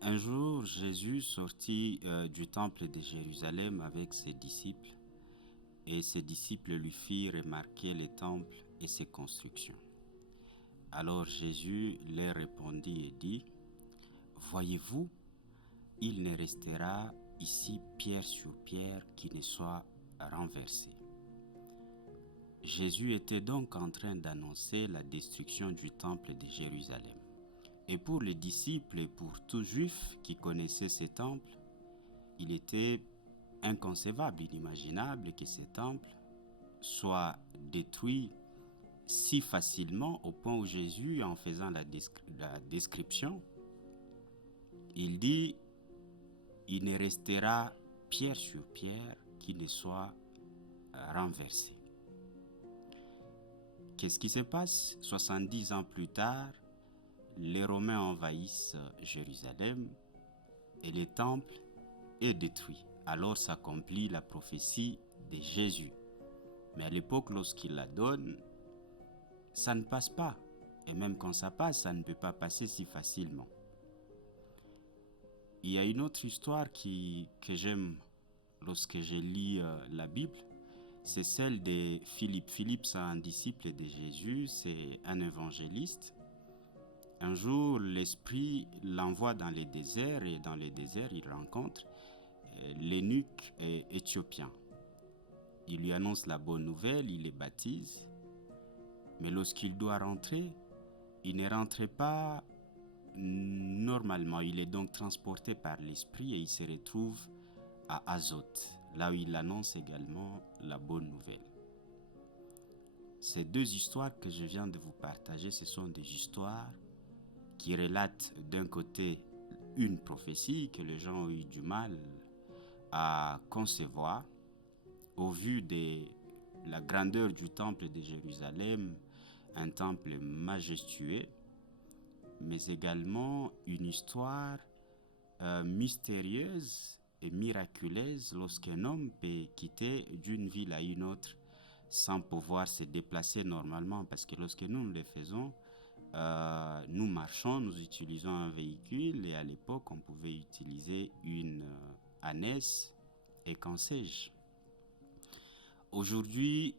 Un jour, Jésus sortit du temple de Jérusalem avec ses disciples, et ses disciples lui firent remarquer les temples et ses constructions. Alors Jésus leur répondit et dit, « Voyez-vous, il ne restera ici pierre sur pierre qui ne soit renversée. » Jésus était donc en train d'annoncer la destruction du temple de Jérusalem. Et pour les disciples et pour tout juif qui connaissait ces temples, il était inconcevable, inimaginable que ces temples soient détruits si facilement au point où Jésus, en faisant la description, il dit « Il ne restera pierre sur pierre qui ne soit renversée. » Qu'est-ce qui se passe? 70 ans plus tard, les Romains envahissent Jérusalem et le temple est détruit. Alors s'accomplit la prophétie de Jésus. Mais à l'époque, lorsqu'il la donne, ça ne passe pas. Et même quand ça passe, ça ne peut pas passer si facilement. Il y a une autre histoire que j'aime lorsque je lis la Bible. C'est celle de Philippe. Philippe, c'est un disciple de Jésus, c'est un évangéliste. Un jour, l'Esprit l'envoie dans le désert et dans le désert, il rencontre l'eunuque éthiopien. Il lui annonce la bonne nouvelle, il les baptise. Mais lorsqu'il doit rentrer, il ne rentre pas normalement. Il est donc transporté par l'Esprit et il se retrouve à Azote, là où il annonce également la bonne nouvelle. Ces deux histoires que je viens de vous partager, ce sont des histoires qui relate d'un côté une prophétie que les gens ont eu du mal à concevoir au vu de la grandeur du temple de Jérusalem, un temple majestueux, mais également une histoire mystérieuse et miraculeuse lorsqu'un homme peut quitter d'une ville à une autre sans pouvoir se déplacer normalement, parce que lorsque nous le faisons, nous marchons, nous utilisons un véhicule et à l'époque on pouvait utiliser une ânesse et qu'en sais-je. Aujourd'hui,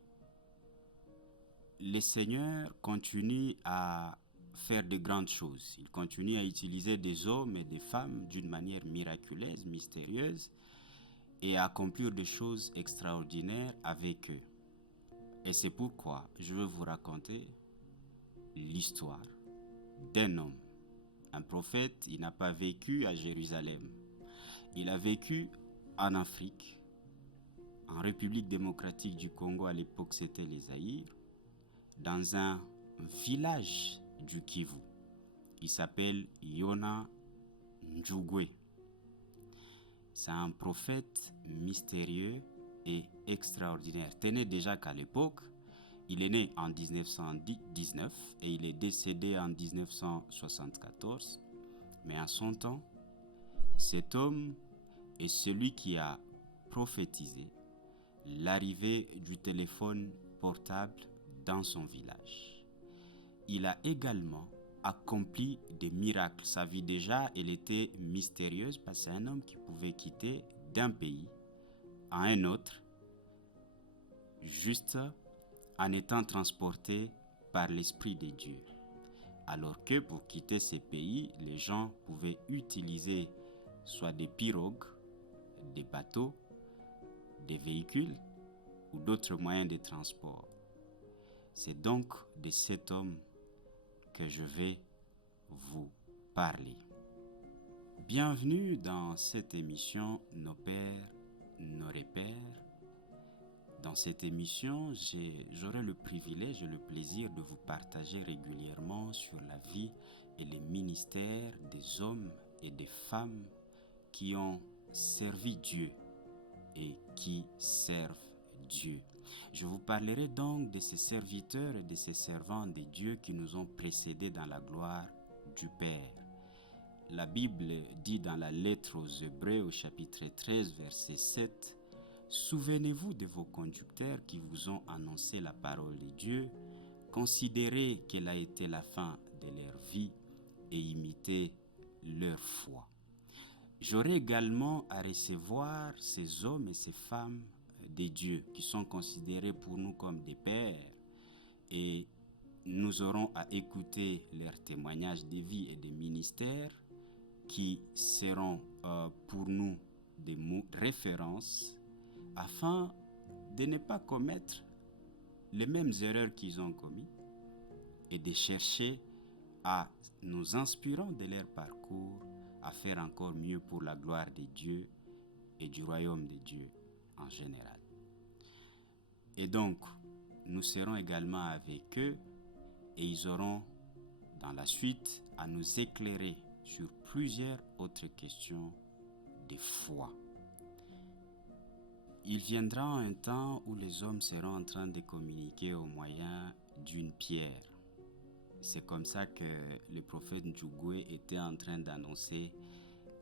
le Seigneur continue à faire de grandes choses. Il continue à utiliser des hommes et des femmes d'une manière miraculeuse, mystérieuse et à accomplir des choses extraordinaires avec eux. Et c'est pourquoi je veux vous raconter l'histoire d'un homme. Un prophète, il n'a pas vécu à Jérusalem. Il a vécu en Afrique, en République démocratique du Congo, à l'époque c'était les Zaïre, dans un village du Kivu. Il s'appelle Yona Njugwe. C'est un prophète mystérieux et extraordinaire. Tenez déjà qu'à l'époque, il est né en 1919 et il est décédé en 1974. Mais à son temps, cet homme est celui qui a prophétisé l'arrivée du téléphone portable dans son village. Il a également accompli des miracles. Sa vie déjà, elle était mystérieuse parce que c'est un homme qui pouvait quitter d'un pays à un autre juste en étant transporté par l'Esprit de Dieu. Alors que pour quitter ces pays, les gens pouvaient utiliser soit des pirogues, des bateaux, des véhicules ou d'autres moyens de transport. C'est donc de cet homme que je vais vous parler. Bienvenue dans cette émission Nos Pères, Nos Repères. Dans cette émission, j'aurai le privilège et le plaisir de vous partager régulièrement sur la vie et les ministères des hommes et des femmes qui ont servi Dieu et qui servent Dieu. Je vous parlerai donc de ces serviteurs et de ces servants de Dieu qui nous ont précédés dans la gloire du Père. La Bible dit dans la lettre aux Hébreux au chapitre 13, verset 7, Souvenez-vous de vos conducteurs qui vous ont annoncé la parole de Dieu, considérez quelle a été la fin de leur vie et imitez leur foi. J'aurai également à recevoir ces hommes et ces femmes de Dieu qui sont considérés pour nous comme des pères, et nous aurons à écouter leurs témoignages de vie et de ministère qui seront pour nous des références afin de ne pas commettre les mêmes erreurs qu'ils ont commises et de chercher à nous inspirant de leur parcours à faire encore mieux pour la gloire de Dieu et du royaume de Dieu en général. Et donc, nous serons également avec eux et ils auront dans la suite à nous éclairer sur plusieurs autres questions de foi. Il viendra un temps où les hommes seront en train de communiquer au moyen d'une pierre. C'est comme ça que le prophète Njugwe était en train d'annoncer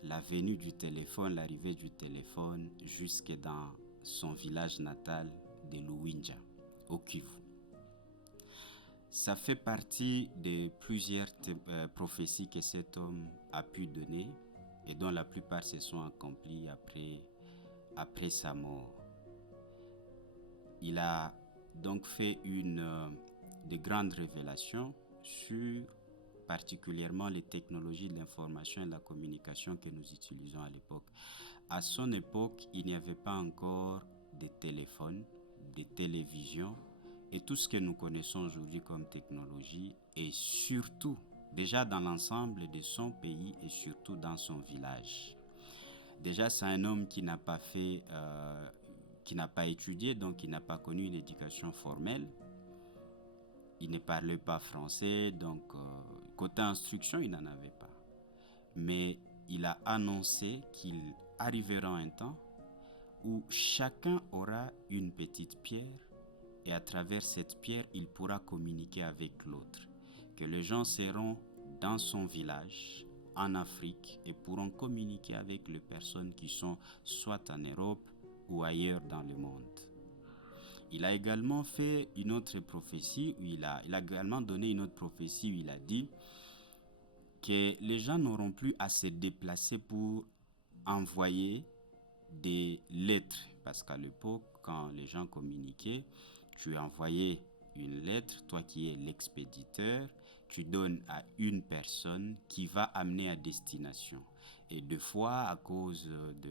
la venue du téléphone, l'arrivée du téléphone jusque dans son village natal de Luwinja, au Kivu. Ça fait partie de plusieurs prophéties que cet homme a pu donner et dont la plupart se sont accomplies après sa mort. Il a donc fait de grandes révélations sur particulièrement les technologies de l'information et de la communication que nous utilisons à l'époque. À son époque, il n'y avait pas encore de téléphones, de télévisions et tout ce que nous connaissons aujourd'hui comme technologie, et surtout déjà dans l'ensemble de son pays et surtout dans son village. Déjà, c'est un homme qui n'a pas étudié, donc il n'a pas connu une éducation formelle. Il ne parlait pas français, donc côté instruction, il n'en avait pas. Mais il a annoncé qu'il arrivera un temps où chacun aura une petite pierre et à travers cette pierre, il pourra communiquer avec l'autre. Que les gens seront dans son village, en Afrique, et pourront communiquer avec les personnes qui sont soit en Europe ou ailleurs dans le monde. Il a également fait une autre prophétie, où il a également donné une autre prophétie où il a dit que les gens n'auront plus à se déplacer pour envoyer des lettres. Parce qu'à l'époque, quand les gens communiquaient, tu envoyais une lettre, toi qui es l'expéditeur, tu donnes à une personne qui va amener à destination. Et des fois, à cause de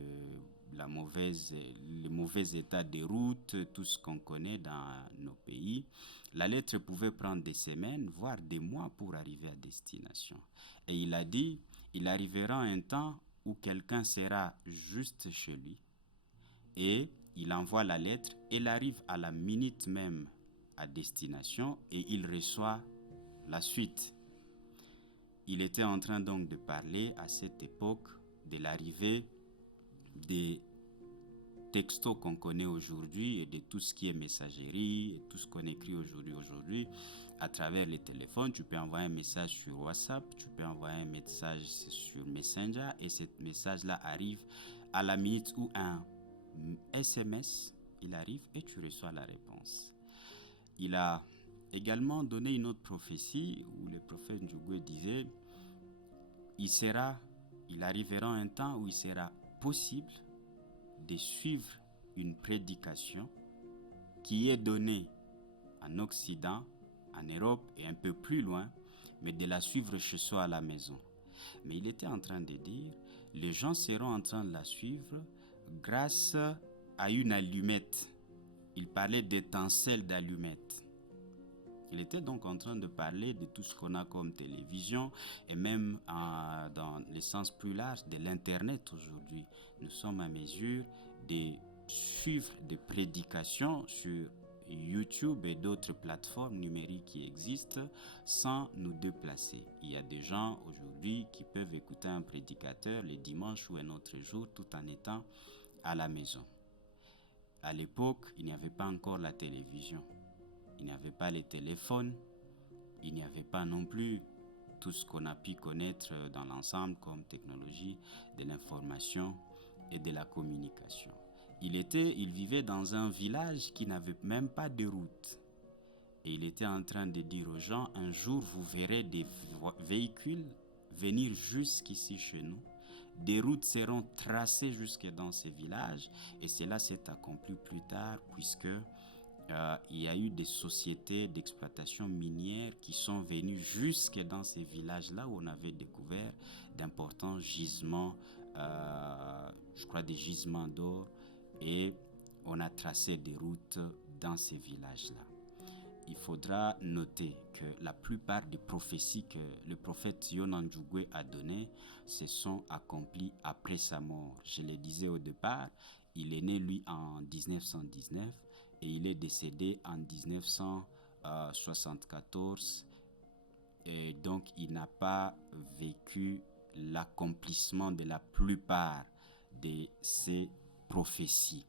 le mauvais état des routes, tout ce qu'on connaît dans nos pays, la lettre pouvait prendre des semaines, voire des mois pour arriver à destination. Et il a dit, il arrivera un temps où quelqu'un sera juste chez lui et il envoie la lettre, elle arrive à la minute même à destination et il reçoit la suite. Il était en train donc de parler à cette époque de l'arrivée des textos qu'on connaît aujourd'hui et de tout ce qui est messagerie et tout ce qu'on écrit aujourd'hui à travers les téléphones. Tu peux envoyer un message sur WhatsApp, tu peux envoyer un message sur Messenger et ce message-là arrive à la minute où un SMS, il arrive et tu reçois la réponse. Il a également donné une autre prophétie où le prophète Njugwe disait il arrivera un temps où il sera possible de suivre une prédication qui est donnée en Occident, en Europe et un peu plus loin, mais de la suivre chez soi à la maison. Mais il était en train de dire, les gens seront en train de la suivre grâce à une allumette. Il parlait d'étincelles d'allumettes. Il était donc en train de parler de tout ce qu'on a comme télévision et même dans le sens plus large de l'Internet aujourd'hui. Nous sommes à mesure de suivre des prédications sur YouTube et d'autres plateformes numériques qui existent sans nous déplacer. Il y a des gens aujourd'hui qui peuvent écouter un prédicateur le dimanche ou un autre jour tout en étant à la maison. À l'époque, il n'y avait pas encore la télévision. Il n'y avait pas les téléphones, il n'y avait pas non plus tout ce qu'on a pu connaître dans l'ensemble comme technologie de l'information et de la communication. Il vivait dans un village qui n'avait même pas de route. Et il était en train de dire aux gens, un jour vous verrez des véhicules venir jusqu'ici chez nous. Des routes seront tracées jusque dans ces villages. Et cela s'est accompli plus tard puisque il y a eu des sociétés d'exploitation minière qui sont venues jusque dans ces villages-là où on avait découvert d'importants gisements, je crois des gisements d'or, et on a tracé des routes dans ces villages-là. Il faudra noter que la plupart des prophéties que le prophète Yonan Ndjougoué a données se sont accomplies après sa mort. Je le disais au départ, il est né lui en 1919 et il est décédé en 1974 et donc il n'a pas vécu l'accomplissement de la plupart de ces prophéties.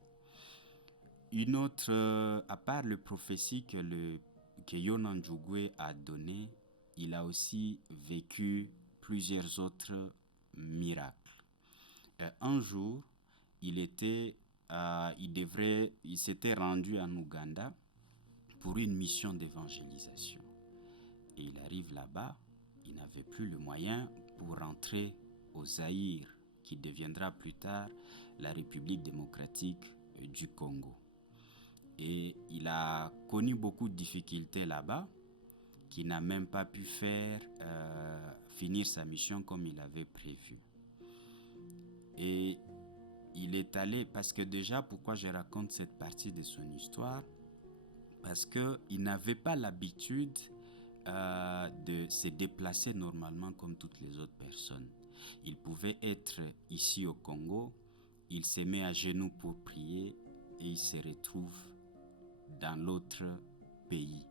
Une autre, à part les prophéties que Yonan Ndjougoué a données, il a aussi vécu plusieurs autres miracles. Un jour, il s'était rendu en Ouganda pour une mission d'évangélisation. Et il arrive là-bas, il n'avait plus le moyen pour rentrer au Zaïre, qui deviendra plus tard la République démocratique du Congo. Et il a connu beaucoup de difficultés là-bas, qu'il n'a même pas pu finir sa mission comme il avait prévu. Et il est allé, parce que déjà, pourquoi je raconte cette partie de son histoire? Parce qu'il n'avait pas l'habitude de se déplacer normalement comme toutes les autres personnes. Il pouvait être ici au Congo, il se met à genoux pour prier et il se retrouve dans l'autre pays.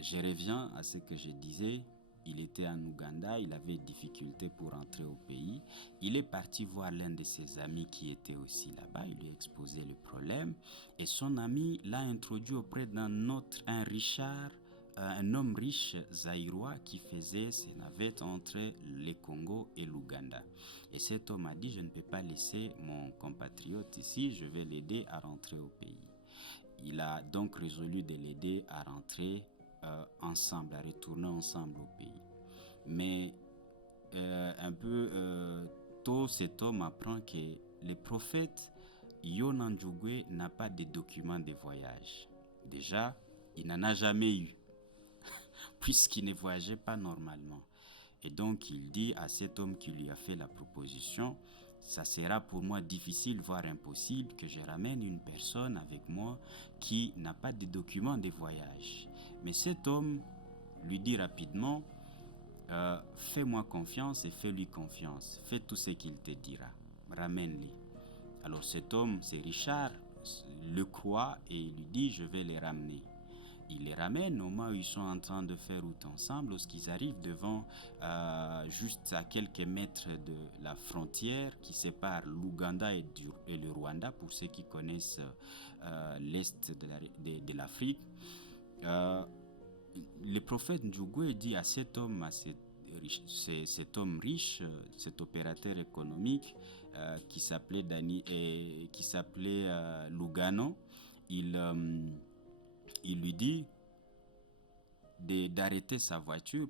Je reviens à ce que je disais, il était en Ouganda, il avait difficulté pour entrer au pays. Il est parti voir l'un de ses amis qui était aussi là-bas, il lui a exposé le problème et son ami l'a introduit auprès un homme riche zaïrois qui faisait ses navettes entre le Congo et l'Ouganda. Et cet homme a dit, je ne peux pas laisser mon compatriote ici, je vais l'aider à rentrer au pays. Il a donc résolu de l'aider à rentrer ensemble, à retourner ensemble au pays. Mais un peu tôt, cet homme apprend que le prophète Yonan Ndjougoué n'a pas de documents de voyage. Déjà, il n'en a jamais eu, puisqu'il ne voyageait pas normalement. Et donc, il dit à cet homme qui lui a fait la proposition, ça sera pour moi difficile, voire impossible, que je ramène une personne avec moi qui n'a pas de documents de voyage. Mais cet homme lui dit rapidement, fais-moi confiance et fais-lui confiance. Fais tout ce qu'il te dira. Ramène-les. Alors cet homme, c'est Richard, le croit et il lui dit, je vais les ramener. Il les ramène au moment où ils sont en train de faire route ensemble, lorsqu'ils arrivent devant, juste à quelques mètres de la frontière qui sépare l'Ouganda et le Rwanda, pour ceux qui connaissent l'Est de l'Afrique. Le prophète Ndjougoué dit à cet homme riche, cet opérateur économique qui s'appelait Lugano, il lui dit d'arrêter sa voiture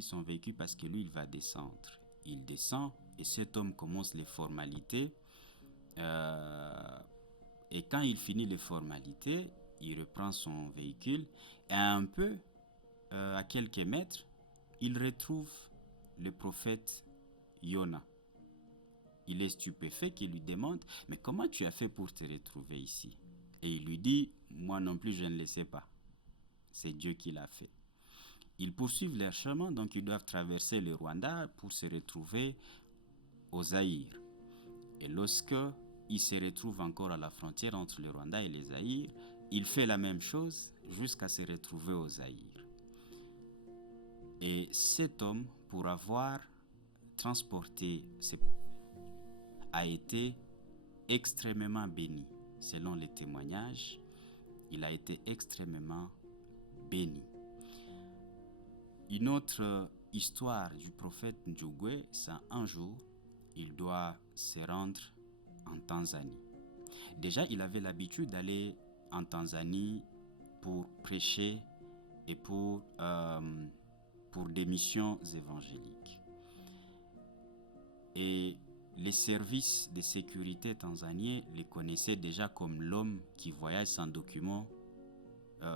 son véhicule, parce que lui, il va descendre. Il descend et cet homme commence les formalités. Et quand il finit les formalités, il reprend son véhicule et à quelques mètres, il retrouve le prophète Yona. Il est stupéfait, qu'il lui demande, mais comment tu as fait pour te retrouver ici? Et il lui dit, moi non plus je ne le sais pas. C'est Dieu qui l'a fait. Ils poursuivent leur chemin, donc ils doivent traverser le Rwanda pour se retrouver au Zaïre. Et lorsque il se retrouve encore à la frontière entre le Rwanda et le Zaïre, il fait la même chose jusqu'à se retrouver au Zaïre. Et cet homme, pour avoir transporté, a été extrêmement béni. Selon les témoignages, il a été extrêmement béni. Une autre histoire du prophète Ndjougoué, c'est un jour, il doit se rendre en Tanzanie. Déjà, il avait l'habitude d'aller en Tanzanie pour prêcher et pour des missions évangéliques. Et les services de sécurité tanzaniens les connaissaient déjà comme l'homme qui voyage sans document,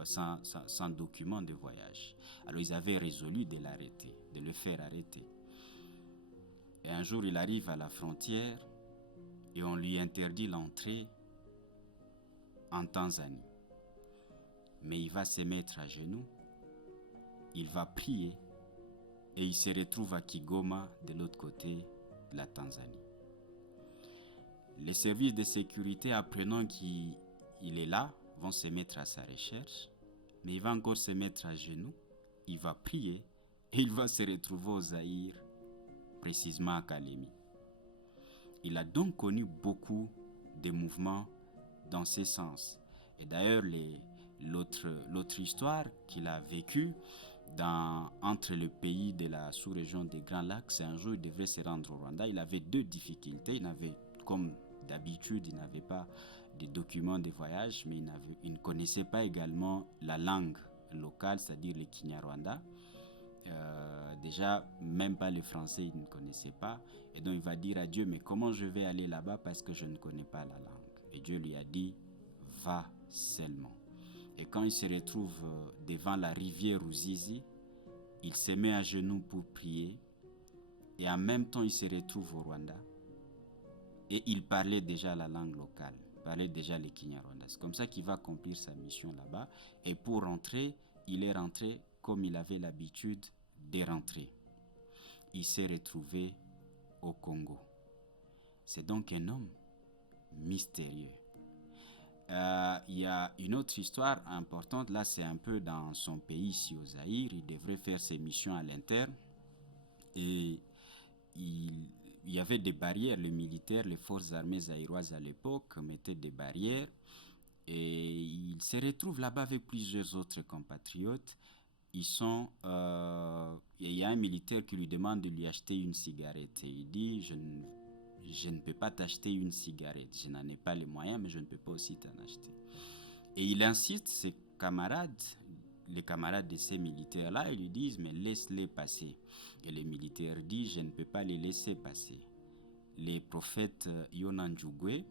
sans document de voyage. Alors ils avaient résolu de l'arrêter, de le faire arrêter. Et un jour, il arrive à la frontière et on lui interdit l'entrée en Tanzanie. Mais il va se mettre à genoux, il va prier et il se retrouve à Kigoma, de l'autre côté de la Tanzanie. Les services de sécurité, apprenant qu'il est là, vont se mettre à sa recherche, mais il va encore se mettre à genoux, il va prier et il va se retrouver au Zaïre, précisément à Kalemi. Il a donc connu beaucoup de mouvements dans ce sens. Et d'ailleurs, l'autre histoire qu'il a vécue entre le pays de la sous-région des Grands Lacs, c'est un jour il devrait se rendre au Rwanda. Il avait deux difficultés. Comme d'habitude, il n'avait pas de documents de voyage, mais il ne connaissait pas également la langue locale, c'est-à-dire le Kinyarwanda. Déjà, même pas le français, il ne connaissait pas. Et donc, il va dire à Dieu, mais comment je vais aller là-bas parce que je ne connais pas la langue? Et Dieu lui a dit, va seulement. Et quand il se retrouve devant la rivière Ruzizi, il se met à genoux pour prier. Et en même temps, il se retrouve au Rwanda. Et il parlait déjà la langue locale, il parlait déjà le Kinyarwanda. C'est comme ça qu'il va accomplir sa mission là-bas. Et pour rentrer, il est rentré comme il avait l'habitude de rentrer. Il s'est retrouvé au Congo. C'est donc un homme mystérieux. Il y a une autre histoire importante. Là, c'est un peu dans son pays, ici au Zaïre. Il devrait faire ses missions à l'interne. Et il y avait des barrières. Les militaires, les forces armées zaïroises à l'époque mettaient des barrières. Et il se retrouve là-bas avec plusieurs autres compatriotes. Il y a un militaire qui lui demande de lui acheter une cigarette. Et il dit, je ne peux pas t'acheter une cigarette. Je n'en ai pas les moyens, mais je ne peux pas aussi t'en acheter. Et il insiste, ses camarades, les camarades de ces militaires-là, ils lui disent, mais laisse-les passer. Et les militaires disent, je ne peux pas les laisser passer. Les prophètes Yona Njugwe,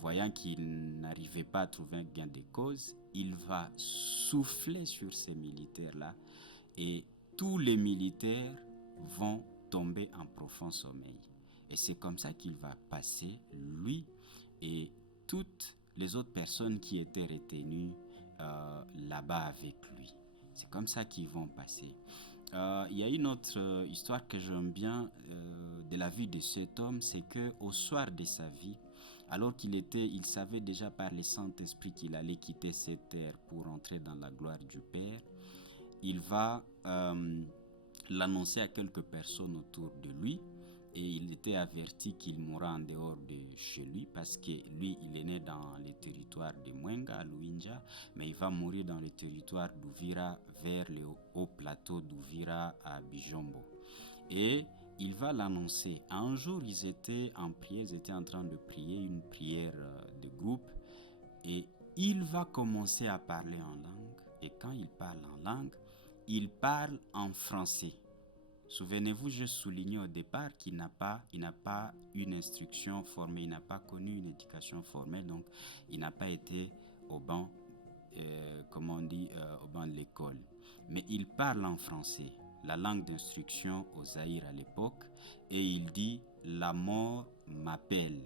voyant qu'il n'arrivait pas à trouver un gain de cause, il va souffler sur ces militaires-là et tous les militaires vont tomber en profond sommeil. Et c'est comme ça qu'il va passer, lui et toutes les autres personnes qui étaient retenues là-bas avec lui. C'est comme ça qu'ils vont passer. Il y a une autre histoire que j'aime bien de la vie de cet homme, c'est qu'au soir de sa vie, alors il savait déjà par le Saint-Esprit qu'il allait quitter cette terre pour entrer dans la gloire du Père. Il va l'annoncer à quelques personnes autour de lui et il était averti qu'il mourra en dehors de chez lui parce que lui, il est né dans le territoire de Mwenga, à Luinja, mais il va mourir dans le territoire d'Uvira vers le haut plateau d'Uvira à Bijombo. Et il va l'annoncer. Un jour, ils étaient en prière, ils étaient en train de prier, une prière de groupe, et il va commencer à parler en langue. Et quand il parle en langue, il parle en français. Souvenez-vous, je soulignais au départ qu'il n'a pas une instruction formelle, il n'a pas connu une éducation formelle, donc il n'a pas été au banc, au banc de l'école. Mais il parle en français, la langue d'instruction au Zaïre à l'époque, et il dit « La mort m'appelle ».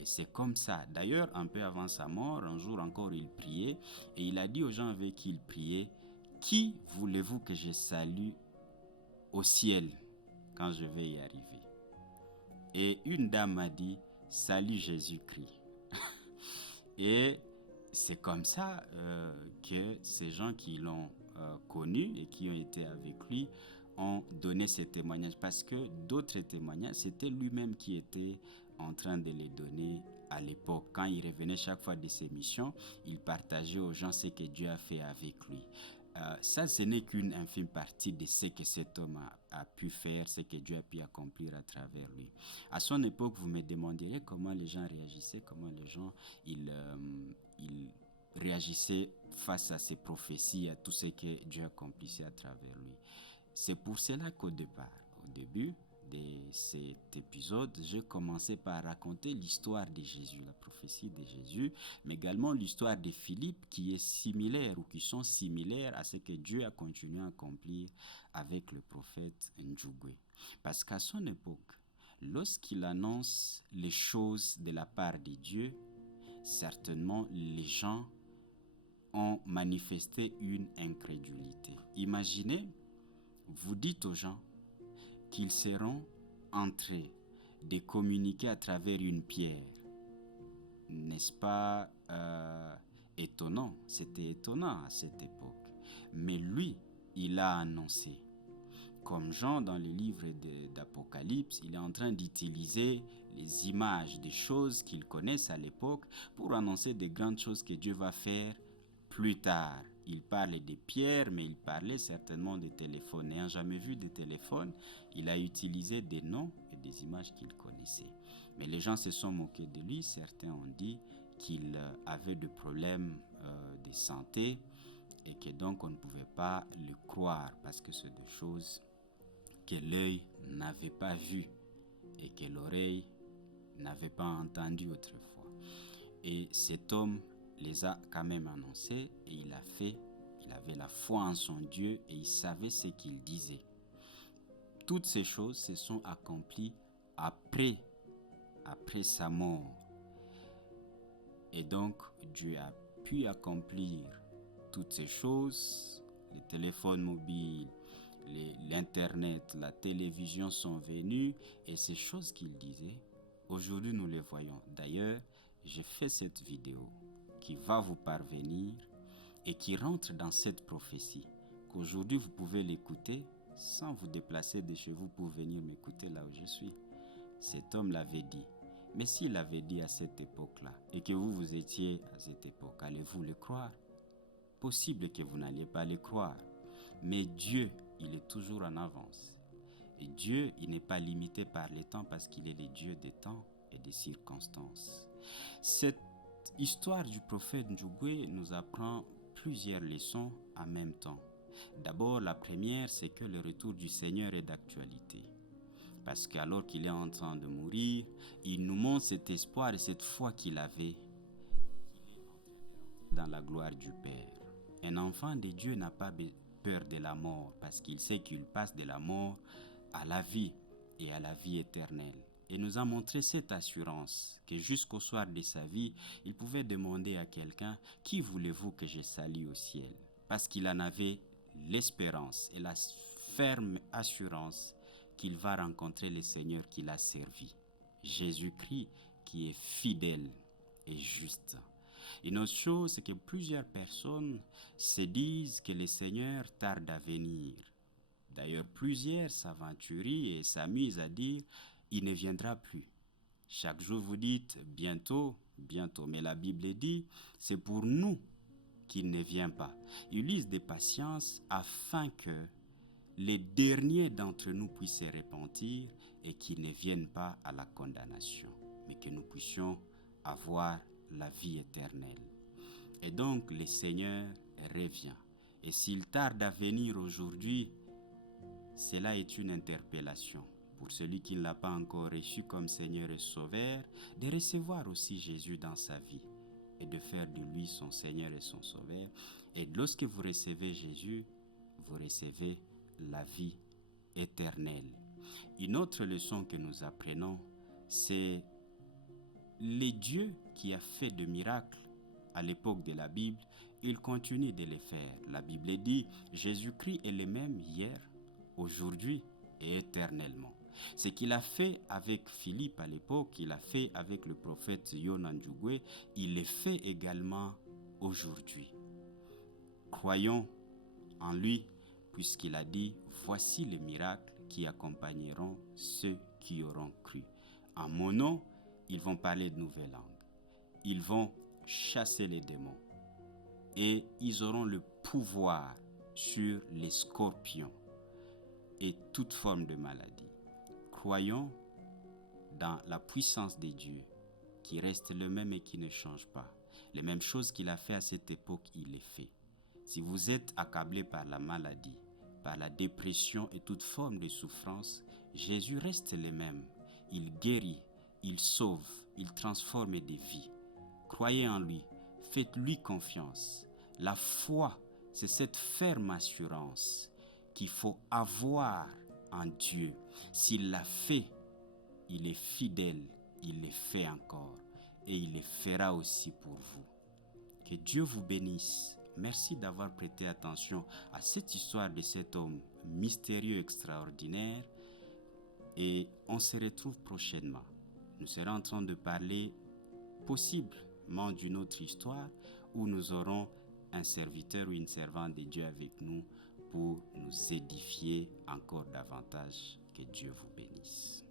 Et c'est comme ça. D'ailleurs, un peu avant sa mort, un jour encore, il priait, et il a dit aux gens avec qui il priait « Qui voulez-vous que je salue au ciel quand je vais y arriver ?» Et une dame m'a dit « Salut Jésus-Christ ». Et c'est comme ça que ces gens qui l'ont connu et qui ont été avec lui ont donné ces témoignages, parce que d'autres témoignages, c'était lui-même qui était en train de les donner à l'époque. Quand il revenait chaque fois de ses missions, il partageait aux gens ce que Dieu a fait avec lui. Ça, ce n'est qu'une infime partie de ce que cet homme a pu faire, ce que Dieu a pu accomplir à travers lui. À son époque, vous me demanderez comment les gens réagissaient, comment les gens ils réagissaient face à ces prophéties, à tout ce que Dieu accomplissait à travers lui. C'est pour cela qu'au début de cet épisode, j'ai commencé par raconter l'histoire de Jésus, la prophétie de Jésus, mais également l'histoire de Philippe qui est similaire ou qui sont similaires à ce que Dieu a continué à accomplir avec le prophète Njugwe. Parce qu'à son époque, lorsqu'il annonce les choses de la part de Dieu, certainement les gens ont manifesté une incrédulité. Imaginez, vous dites aux gens qu'ils seront en train de communiquer à travers une pierre. N'est-ce pas étonnant? C'était étonnant à cette époque. Mais lui, il a annoncé. Comme Jean dans le livre d'Apocalypse, il est en train d'utiliser les images des choses qu'il connaissent à l'époque pour annoncer des grandes choses que Dieu va faire plus tard. Il parlait des pierres, mais il parlait certainement des téléphones. N'ayant jamais vu de téléphone, il a utilisé des noms et des images qu'il connaissait. Mais les gens se sont moqués de lui. Certains ont dit qu'il avait des problèmes de santé et que donc on ne pouvait pas le croire parce que c'est des choses que l'œil n'avait pas vues et que l'oreille n'avait pas entendues autrefois. Et cet homme les a quand même annoncés et il avait la foi en son Dieu et il savait ce qu'il disait. Toutes ces choses se sont accomplies après sa mort. Et donc Dieu a pu accomplir toutes ces choses. Les téléphones mobiles, l'internet, la télévision sont venus et ces choses qu'il disait, aujourd'hui nous les voyons. D'ailleurs, j'ai fait cette vidéo qui va vous parvenir et qui rentre dans cette prophétie, qu'aujourd'hui vous pouvez l'écouter sans vous déplacer de chez vous pour venir m'écouter là où je suis. Cet homme l'avait dit. Mais s'il l'avait dit à cette époque-là et que vous étiez à cette époque, allez-vous le croire? Possible que vous n'alliez pas le croire. Mais Dieu, il est toujours en avance. Et Dieu, il n'est pas limité par les temps parce qu'il est le Dieu des temps et des circonstances. Cette histoire du prophète Njugwe nous apprend plusieurs leçons en même temps. D'abord, la première, c'est que le retour du Seigneur est d'actualité. Parce qu'alors qu'il est en train de mourir, il nous montre cet espoir et cette foi qu'il avait dans la gloire du Père. Un enfant de Dieu n'a pas peur de la mort parce qu'il sait qu'il passe de la mort à la vie et à la vie éternelle. Et nous a montré cette assurance que jusqu'au soir de sa vie, il pouvait demander à quelqu'un « Qui voulez-vous que je salue au ciel ?» Parce qu'il en avait l'espérance et la ferme assurance qu'il va rencontrer le Seigneur qu'il a servi. Jésus-Christ qui est fidèle et juste. Une autre chose, c'est que plusieurs personnes se disent que le Seigneur tarde à venir. D'ailleurs, plusieurs s'aventurent et s'amusent à dire « il ne viendra plus ». Chaque jour, vous dites « bientôt, bientôt ». Mais la Bible dit « c'est pour nous qu'il ne vient pas ». Il use de patience afin que les derniers d'entre nous puissent se repentir et qu'ils ne viennent pas à la condamnation, mais que nous puissions avoir la vie éternelle. Et donc, le Seigneur revient. Et s'il tarde à venir aujourd'hui, cela est une interpellation pour celui qui ne l'a pas encore reçu comme Seigneur et Sauveur, de recevoir aussi Jésus dans sa vie et de faire de lui son Seigneur et son Sauveur. Et lorsque vous recevez Jésus, vous recevez la vie éternelle. Une autre leçon que nous apprenons, c'est les dieux qui a fait de miracles à l'époque de la Bible, il continue de les faire. La Bible dit, Jésus-Christ est le même hier, aujourd'hui et éternellement. Ce qu'il a fait avec Philippe à l'époque, il a fait avec le prophète Yonan Njugwe, il le fait également aujourd'hui. Croyons en lui, puisqu'il a dit, voici les miracles qui accompagneront ceux qui auront cru. En mon nom, ils vont parler de nouvelles langues. Ils vont chasser les démons. Et ils auront le pouvoir sur les scorpions et toute forme de maladie. Croyons dans la puissance de Dieu qui reste le même et qui ne change pas. Les mêmes choses qu'il a fait à cette époque, il les fait. Si vous êtes accablé par la maladie, par la dépression et toute forme de souffrance, Jésus reste le même. Il guérit, il sauve, il transforme des vies. Croyez en lui, faites-lui confiance. La foi, c'est cette ferme assurance qu'il faut avoir en Dieu. S'il l'a fait, il est fidèle, il le fait encore et il le fera aussi pour vous. Que Dieu vous bénisse. Merci d'avoir prêté attention à cette histoire de cet homme mystérieux, extraordinaire. Et on se retrouve prochainement. Nous serons en train de parler possiblement d'une autre histoire où nous aurons un serviteur ou une servante de Dieu avec nous pour nous édifier encore davantage. Que Dieu vous bénisse.